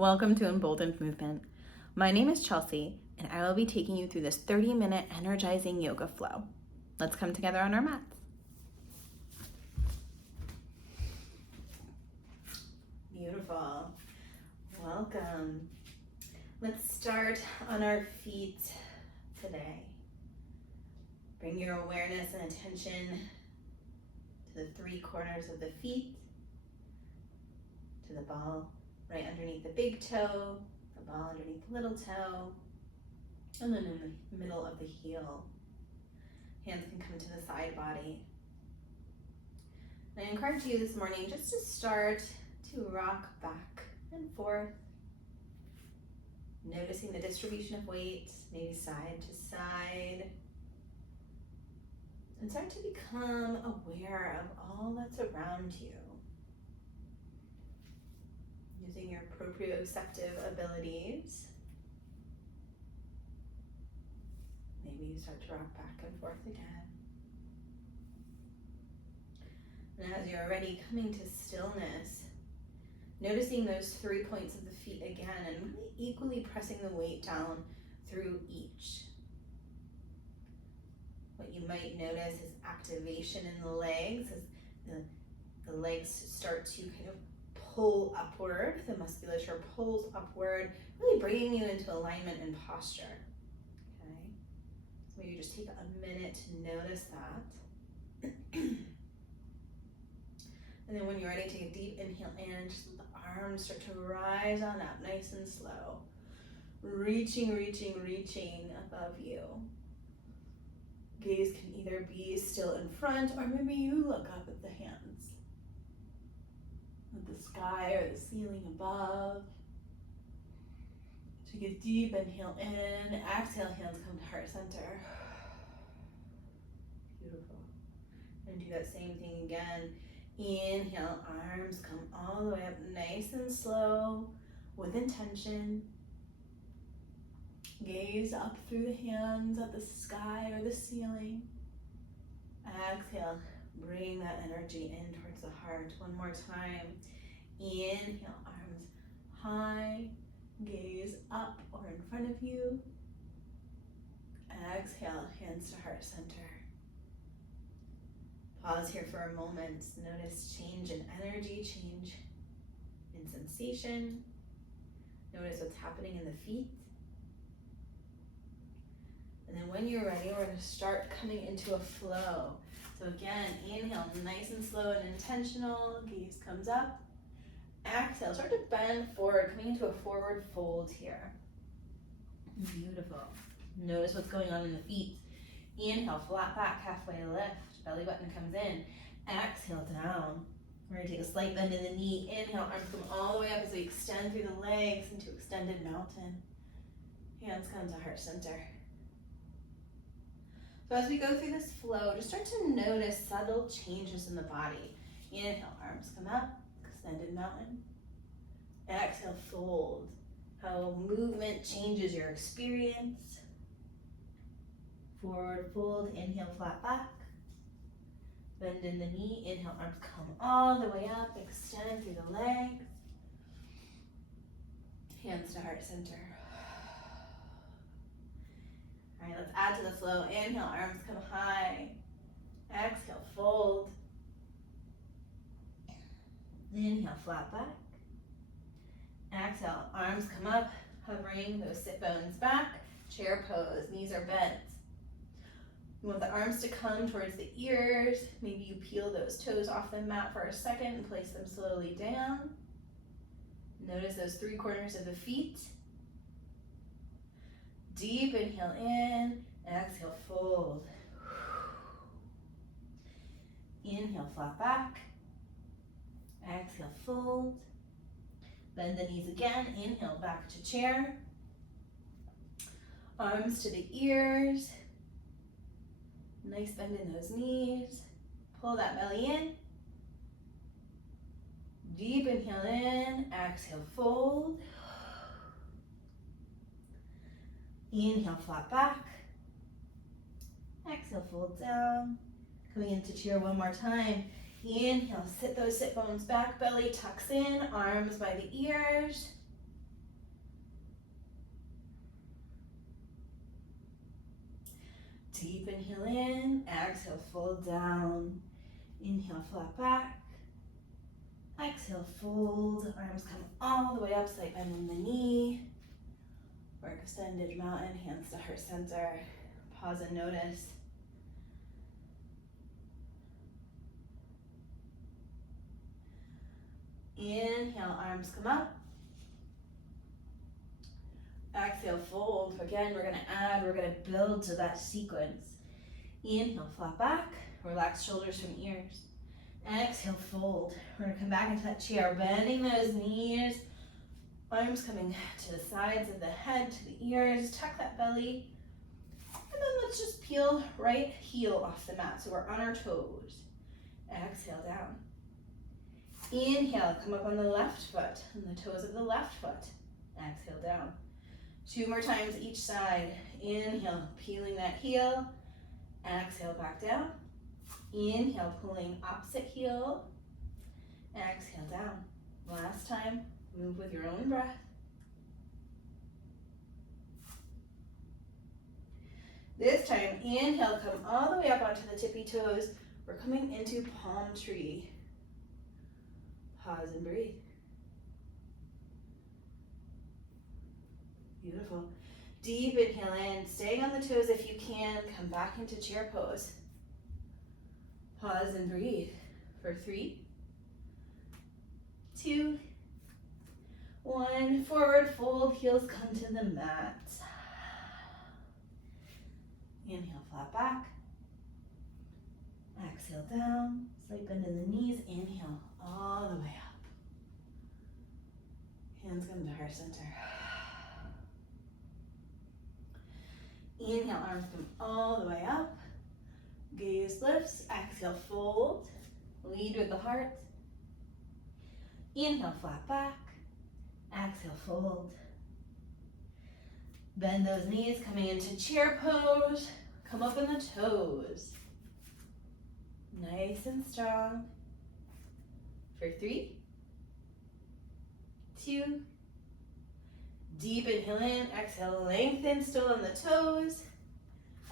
Welcome to Emboldened Movement. My name is Chelsea, and I will be taking you through this 30-minute energizing yoga flow. Let's come together on our mats. Beautiful. Welcome. Let's start on our feet today. Bring your awareness and attention to the three corners of the feet, to the ball right underneath the big toe, the ball underneath the little toe, and then in the middle of the heel. Hands can come to the side body. And I encourage you this morning just to start to rock back and forth, noticing the distribution of weight, maybe side to side, and start to become aware of all that's around you. Using your proprioceptive abilities. Maybe you start to rock back and forth again. And as you're already coming to stillness, noticing those 3 points of the feet again and really equally pressing the weight down through each. What you might notice is activation in the legs as the legs start to kind of pull upward, the musculature pulls upward, really bringing you into alignment and posture. Okay, so maybe just take a minute to notice that. And then when you're ready, take a deep inhale in, just let the arms start to rise on up, nice and slow. Reaching above you. Gaze can either be still in front, or maybe you look up at the hands. At the sky or the ceiling above. Take a deep inhale in, exhale, hands come to heart center. Beautiful. And do that same thing again. Inhale, arms come all the way up, nice and slow, with intention. Gaze up through the hands at the sky or the ceiling. Exhale, bring that energy in towards the heart. One more time. Inhale, arms high, gaze up or in front of you. Exhale, hands to heart center. Pause here for a moment. Notice change in energy, change in sensation. Notice what's happening in the feet. And then when you're ready, we're going to start coming into a flow. So again, inhale, nice and slow and intentional. Gaze comes up. Exhale, start to bend forward, coming into a forward fold here. Beautiful. Notice what's going on in the feet. Inhale, flat back, halfway lift. Belly button comes in. Exhale, down. We're going to take a slight bend in the knee. Inhale, arms come all the way up as we extend through the legs into extended mountain. Hands come to heart center. So as we go through this flow, just start to notice subtle changes in the body. Inhale, arms come up, extended mountain. Exhale, fold. How movement changes your experience. Forward fold, inhale, flat back. Bend in the knee, inhale, arms come all the way up, extend through the legs. Hands to heart center. All right, let's add to the flow. Inhale, arms come high. Exhale, fold. Inhale, flat back. Exhale, arms come up, hovering those sit bones back. Chair pose, knees are bent. You want the arms to come towards the ears. Maybe you peel those toes off the mat for a second and place them slowly down. Notice those three corners of the feet. Deep inhale in, exhale, fold. Inhale, flat back. Exhale, fold. Bend the knees again. Inhale, back to chair. Arms to the ears. Nice bend in those knees. Pull that belly in. Deep inhale in, exhale, fold. Inhale, flat back. Exhale, fold down. Coming into chair one more time. Inhale, sit those sit bones back, belly tucks in, arms by the ears. Deep inhale in, exhale, fold down. Inhale, flat back. Exhale, fold. Arms come all the way up, slight bend in the knee. Or extended mountain, hands to heart center. Pause and notice. Inhale, arms come up. Exhale, fold. Again, we're gonna build to that sequence. Inhale, flat back. Relax shoulders from ears. Exhale, fold. We're gonna come back into that chair, bending those knees. Arms coming to the sides of the head, to the ears. Tuck that belly. And then let's just peel right heel off the mat. So we're on our toes. Exhale, down. Inhale, come up on the left foot, on the toes of the left foot. Exhale, down. 2 more times each side. Inhale, peeling that heel. Exhale, back down. Inhale, pulling opposite heel. Exhale, down. Last time, move with your own breath. This time, inhale, come all the way up onto the tippy toes. We're coming into palm tree. Pause and breathe. Beautiful. Deep inhale in, staying on the toes if you can. Come back into chair pose. Pause and breathe for 3, 2, 1. Forward fold, heels come to the mat. Inhale, flat back. Exhale, down. Slight bend in the knees. Inhale, all the way up. Hands come to heart center. Inhale, arms come all the way up. Gaze lifts. Exhale, fold. Lead with the heart. Inhale, flat back. Exhale, fold. Bend those knees, coming into chair pose. Come up on the toes. Nice and strong. For 3, 2. Deep inhale in, exhale, lengthen, still on the toes.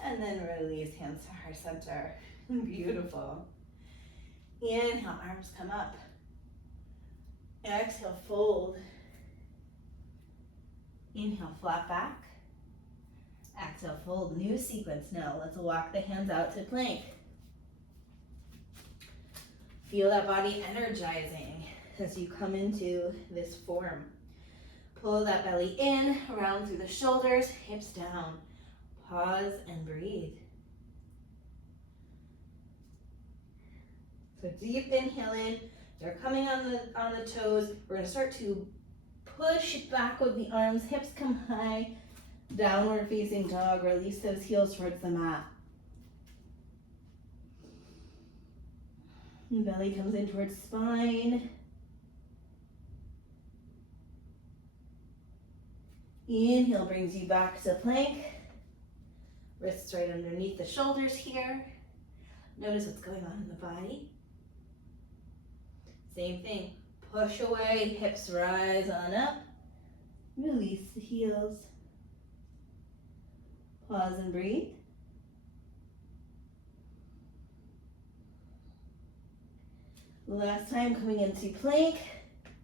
And then release, hands to heart center. Beautiful. Inhale, arms come up. Exhale, fold. Inhale, flat back. Exhale, fold. New sequence now. Let's walk the hands out to plank. Feel that body energizing as you come into this form. Pull that belly in, around through the shoulders, hips down. Pause and breathe. So deep inhale in. You're coming on the toes. We're going to start to push back with the arms. Hips come high. Downward facing dog. Release those heels towards the mat. Belly comes in towards spine. Inhale brings you back to plank. Wrists right underneath the shoulders here. Notice what's going on in the body. Same thing. Push away, hips rise on up. Release the heels. Pause and breathe. Last time coming into plank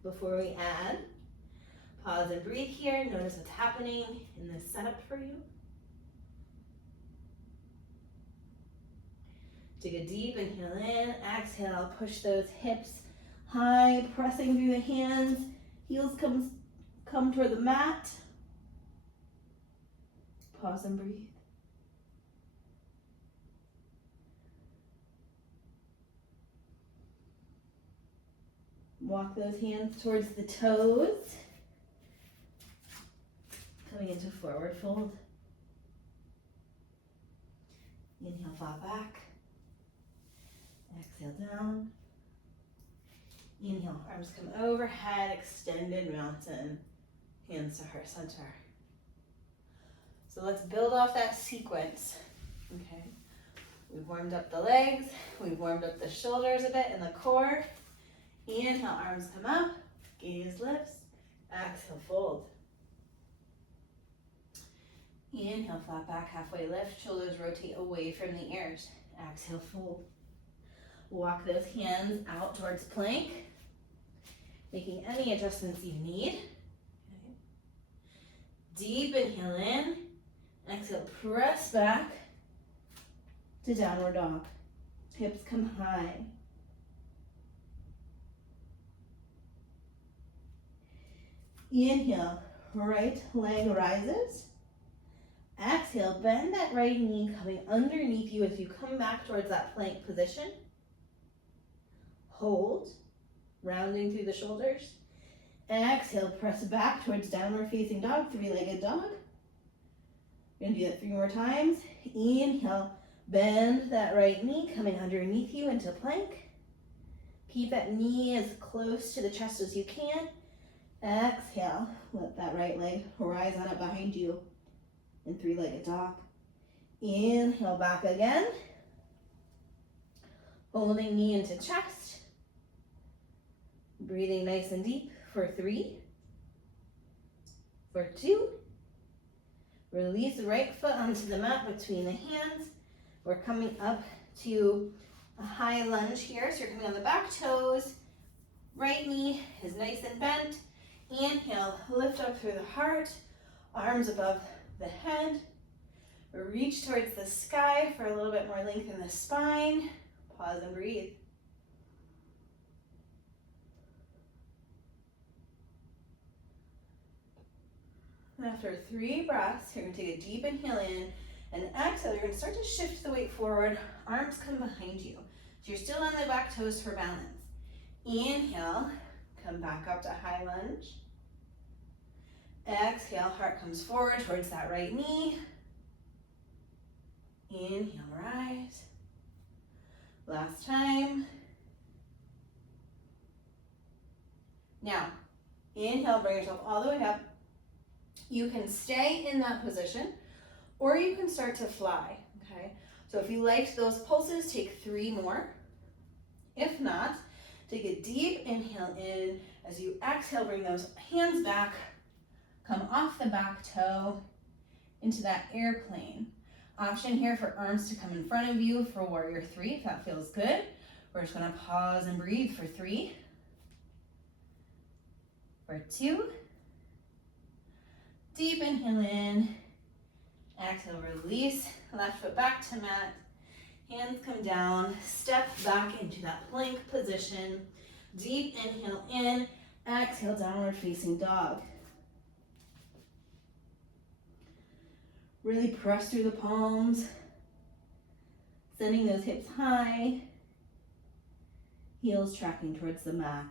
before we add. Pause and breathe here. Notice what's happening in this setup for you. Take a deep inhale in. Exhale, push those hips high, pressing through the hands. Heels come toward the mat. Pause and breathe. Walk those hands towards the toes. Coming into forward fold. Inhale, flat back. Exhale, down. Inhale, arms come overhead, extended mountain. Hands to heart center. So let's build off that sequence. Okay. We've warmed up the legs. We've warmed up the shoulders a bit and the core. Inhale, arms come up. Gaze lifts. Exhale, fold. Inhale, flat back, halfway lift, shoulders rotate away from the ears. Exhale, fold. Walk those hands out towards plank, making any adjustments you need. Okay. Deep inhale in, exhale, press back to downward dog. Hips come high. Inhale, right leg rises. Exhale, bend that right knee coming underneath you as you come back towards that plank position. Hold, rounding through the shoulders. Exhale, press back towards downward facing dog, three-legged dog. We're gonna do that 3 more times. Inhale, bend that right knee coming underneath you into plank. Keep that knee as close to the chest as you can. Exhale, let that right leg rise on up behind you in three-legged dog. Inhale, back again. Holding knee into chest. Breathing nice and deep for 3, for 2. Release the right foot onto the mat between the hands. We're coming up to a high lunge here. So you're coming on the back toes. Right knee is nice and bent. Inhale, lift up through the heart. Arms above the head. Reach towards the sky for a little bit more length in the spine. Pause and breathe. After 3 breaths, you're going to take a deep inhale in and exhale. You're going to start to shift the weight forward. Arms come behind you. So you're still on the back toes for balance. Inhale, come back up to high lunge. Exhale, heart comes forward towards that right knee. Inhale, rise. Last time. Now, inhale, bring yourself all the way up. You can stay in that position, or you can start to fly, okay? So if you liked those pulses, take 3 more. If not, take a deep inhale in. As you exhale, bring those hands back. Come off the back toe into that airplane. Option here for arms to come in front of you for warrior 3, if that feels good. We're just gonna pause and breathe for 3, for 2. Deep inhale in, exhale, release, left foot back to mat, hands come down, step back into that plank position. Deep inhale in, exhale, downward facing dog. Really press through the palms, sending those hips high, heels tracking towards the mat.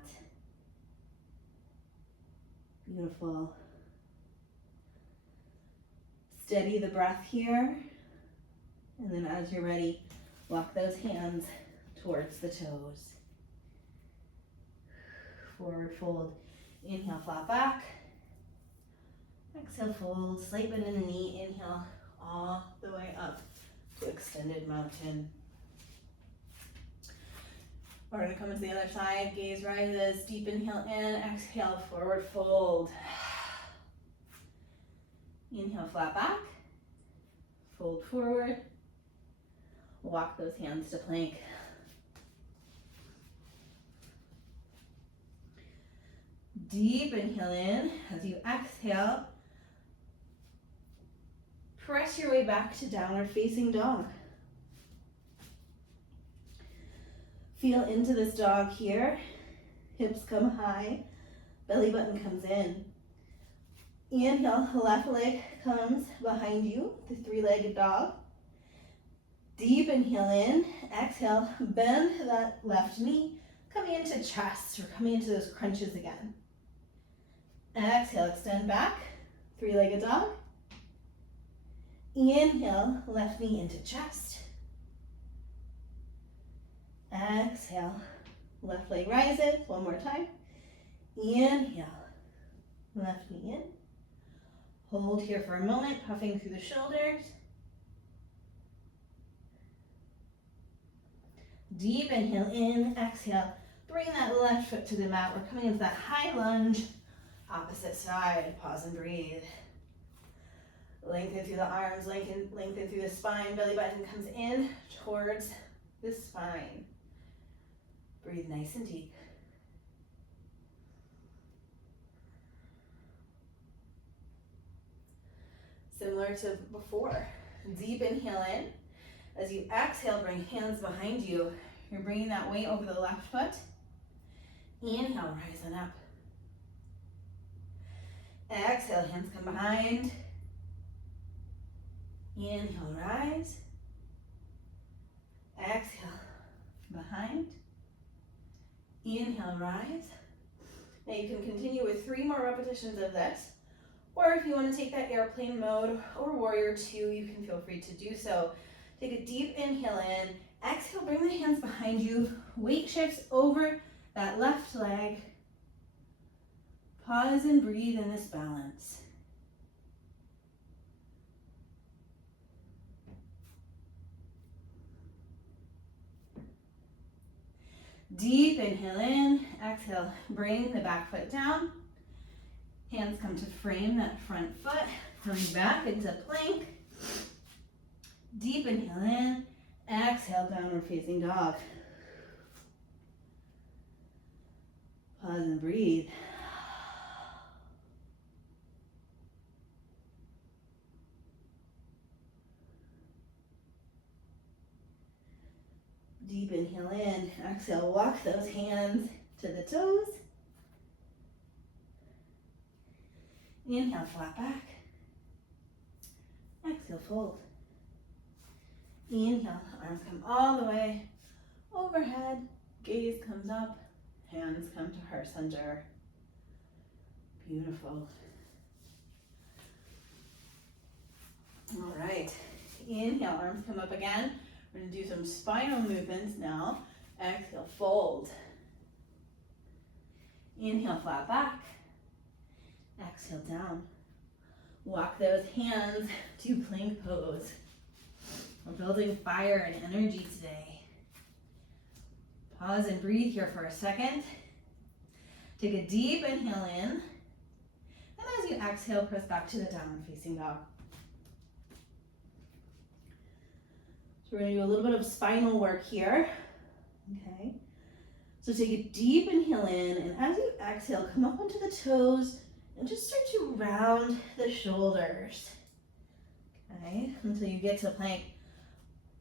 Beautiful. Steady the breath here, and then as you're ready, walk those hands towards the toes. Forward fold, inhale, flat back. Exhale, fold, slight bend in the knee, inhale, all the way up to extended mountain. We're gonna come to the other side, gaze rises, deep inhale in, exhale, forward fold. Inhale, flat back, fold forward, walk those hands to plank. Deep inhale in, as you exhale, press your way back to downward facing dog. Feel into this dog here, hips come high, belly button comes in. Inhale, left leg comes behind you, the three-legged dog. Deep inhale in, exhale, bend that left knee, coming into chest, or coming into those crunches again. Exhale, extend back, three-legged dog. Inhale, left knee into chest. Exhale, left leg rises, one more time. Inhale, left knee in. Hold here for a moment, puffing through the shoulders. Deep inhale in, exhale. Bring that left foot to the mat. We're coming into that high lunge, opposite side. Pause and breathe. Lengthen through the arms, lengthen through the spine. Belly button comes in towards the spine. Breathe nice and deep. Similar to before. Deep inhale in. As you exhale, bring hands behind you. You're bringing that weight over the left foot. Inhale, rise on up. Exhale, hands come behind. Inhale, rise. Exhale, behind. Inhale, rise. Now you can continue with 3 more repetitions of this. Or if you want to take that airplane mode or warrior 2, you can feel free to do so. Take a deep inhale in. Exhale, bring the hands behind you. Weight shifts over that left leg. Pause and breathe in this balance. Deep inhale in. Exhale, bring the back foot down. Hands come to frame that front foot. Coming back into plank. Deep inhale in. Exhale, downward facing dog. Pause and breathe. Deep inhale in. Exhale, walk those hands to the toes. Inhale, flat back. Exhale, fold. Inhale, arms come all the way overhead. Gaze comes up. Hands come to heart center. Beautiful. All right. Inhale, arms come up again. We're going to do some spinal movements now. Exhale, fold. Inhale, flat back. Exhale, down. Walk those hands to plank pose. We're building fire and energy today. Pause and breathe here for a second. Take a deep inhale in. And as you exhale, press back to the downward facing dog. So we're going to do a little bit of spinal work here. Okay. So take a deep inhale in, and as you exhale, come up onto the toes and just start to round the shoulders. Okay, until you get to plank.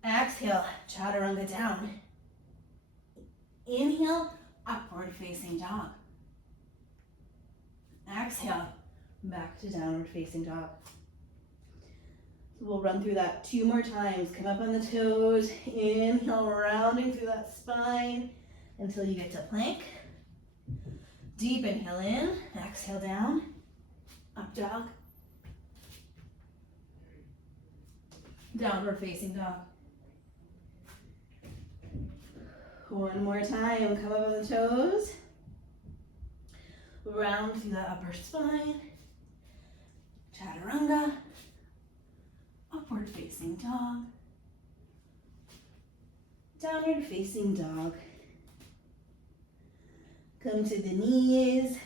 Exhale, chaturanga down. Inhale, upward facing dog. Exhale, back to downward facing dog. So we'll run through that 2 more times. Come up on the toes, inhale, rounding through that spine until you get to plank. Deep inhale in, exhale down, up dog. Downward facing dog. One more time, come up on the toes. Round through the upper spine. Chaturanga. Upward facing dog. Downward facing dog. Come to the knees.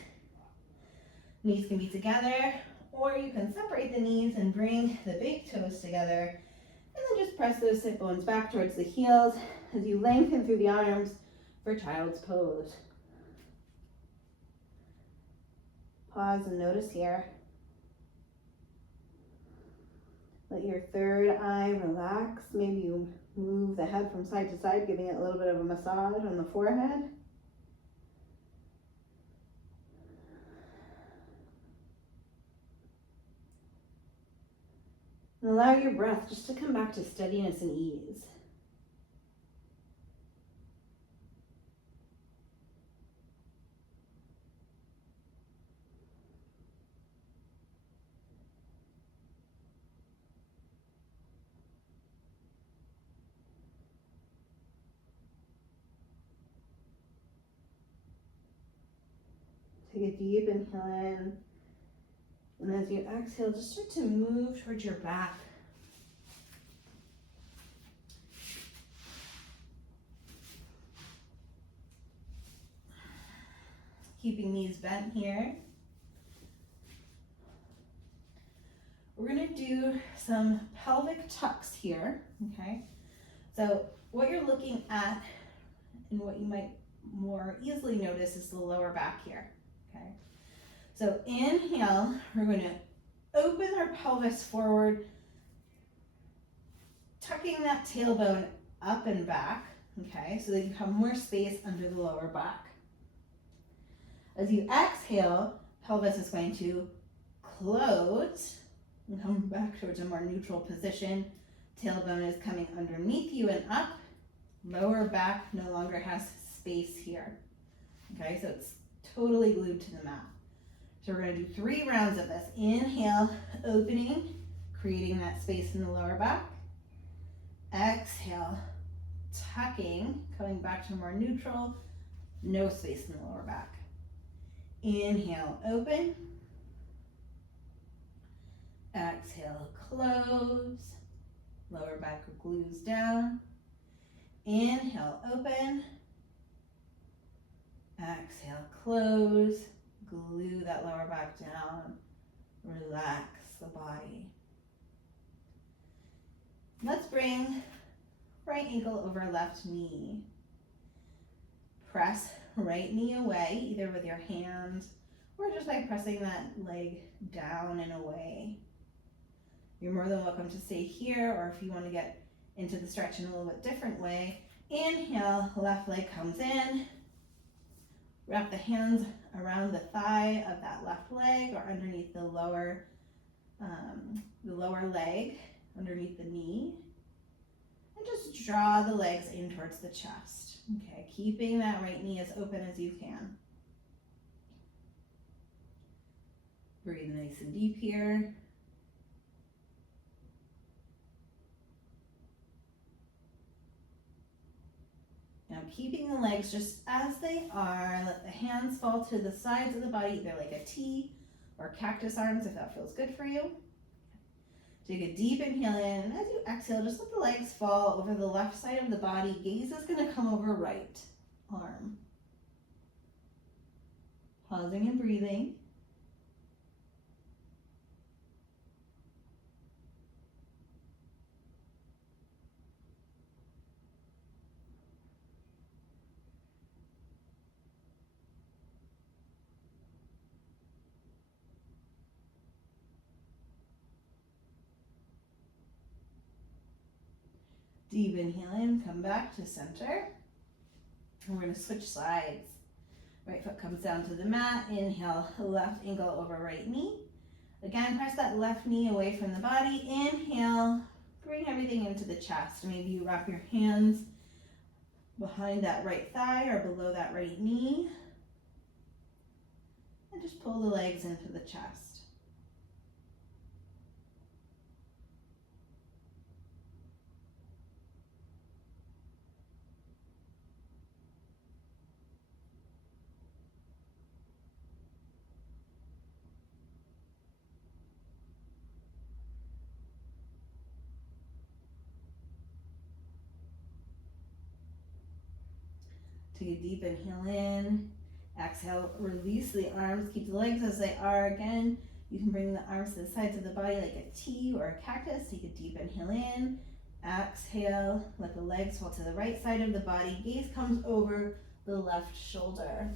Knees can be together, or you can separate the knees and bring the big toes together. And then just press those sit bones back towards the heels as you lengthen through the arms for child's pose. Pause and notice here. Let your third eye relax. Maybe you move the head from side to side, giving it a little bit of a massage on the forehead. And allow your breath just to come back to steadiness and ease. Take a deep inhale in. And as you exhale, just start to move towards your back. Keeping knees bent here. We're going to do do some pelvic tucks here, okay? So what you're looking at and what you might more easily notice is the lower back here, okay? So inhale, we're going to open our pelvis forward, tucking that tailbone up and back, okay, so that you have more space under the lower back. As you exhale, pelvis is going to close and come back towards a more neutral position. Tailbone is coming underneath you and up. Lower back no longer has space here. Okay, so it's totally glued to the mat. So we're going to do 3 rounds of this. Inhale, opening, creating that space in the lower back. Exhale, tucking, coming back to more neutral, no space in the lower back. Inhale, open. Exhale, close. Lower back glues down. Inhale, open. Exhale, close. Glue that lower back down. Relax the body. Let's bring right ankle over left knee. Press right knee away, either with your hands or just by pressing that leg down and away. You're more than welcome to stay here, or if you want to get into the stretch in a little bit different way, inhale, left leg comes in. Wrap the hands around the thigh of that left leg or underneath the lower leg, underneath the knee. And just draw the legs in towards the chest. Okay, keeping that right knee as open as you can. Breathe nice and deep here. Now keeping the legs just as they are, let the hands fall to the sides of the body, either like a T or cactus arms if that feels good for you. Take a deep inhale in, and as you exhale, just let the legs fall over the left side of the body. Gaze is going to come over right arm. Pausing and breathing. Deep inhale in, come back to center. And we're going to switch sides. Right foot comes down to the mat. Inhale, left ankle over right knee. Again, press that left knee away from the body. Inhale, bring everything into the chest. Maybe you wrap your hands behind that right thigh or below that right knee. And just pull the legs into the chest. Take a deep inhale in. Exhale, release the arms. Keep the legs as they are. Again, you can bring the arms to the sides of the body like a T or a cactus. Take a deep inhale in. Exhale, let the legs fall to the right side of the body. Gaze comes over the left shoulder.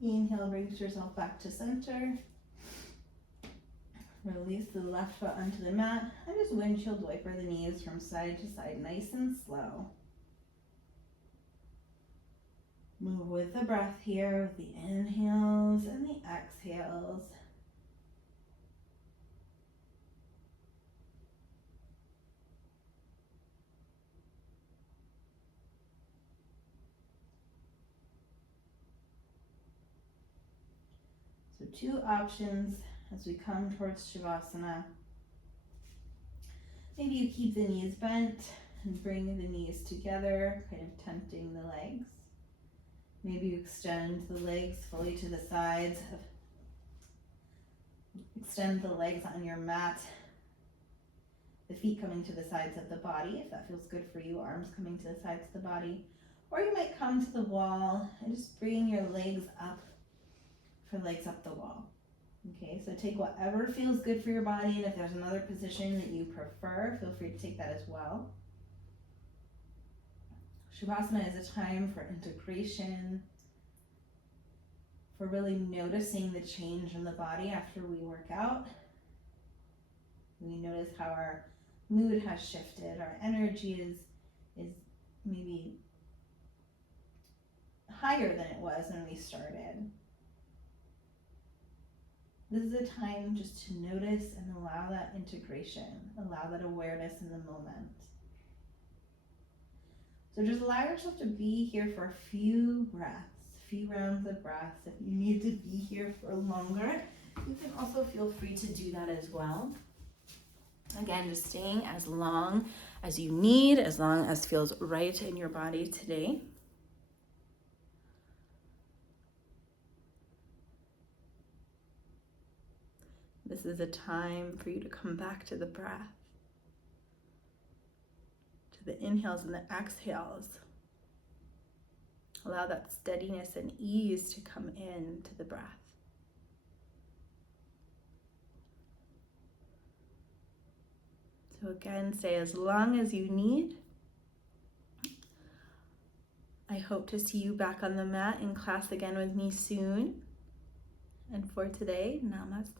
Inhale, brings yourself back to center. Release the left foot onto the mat and just windshield wiper the knees from side to side, nice and slow. Move with the breath here, with the inhales and the exhales. So 2 options as we come towards Shavasana. Maybe you keep the knees bent and bring the knees together, kind of tenting the legs. Maybe you extend the legs fully to the sides. Extend the legs on your mat. The feet coming to the sides of the body, if that feels good for you. Arms coming to the sides of the body. Or you might come to the wall and just bring your legs up for legs up the wall. Okay, so take whatever feels good for your body, and if there's another position that you prefer, feel free to take that as well. Shavasana is a time for integration, for really noticing the change in the body after we work out. We notice how our mood has shifted, our energy is maybe higher than it was when we started. This is a time just to notice and allow that integration, allow that awareness in the moment. So just allow yourself to be here for a few breaths, a few rounds of breaths. If you need to be here for longer, you can also feel free to do that as well. Again, just staying as long as you need, as long as feels right in your body today. This is a time for you to come back to the breath, to the inhales and the exhales. Allow that steadiness and ease to come in to the breath. So again, stay as long as you need. I hope to see you back on the mat in class again with me soon. And for today, namaste.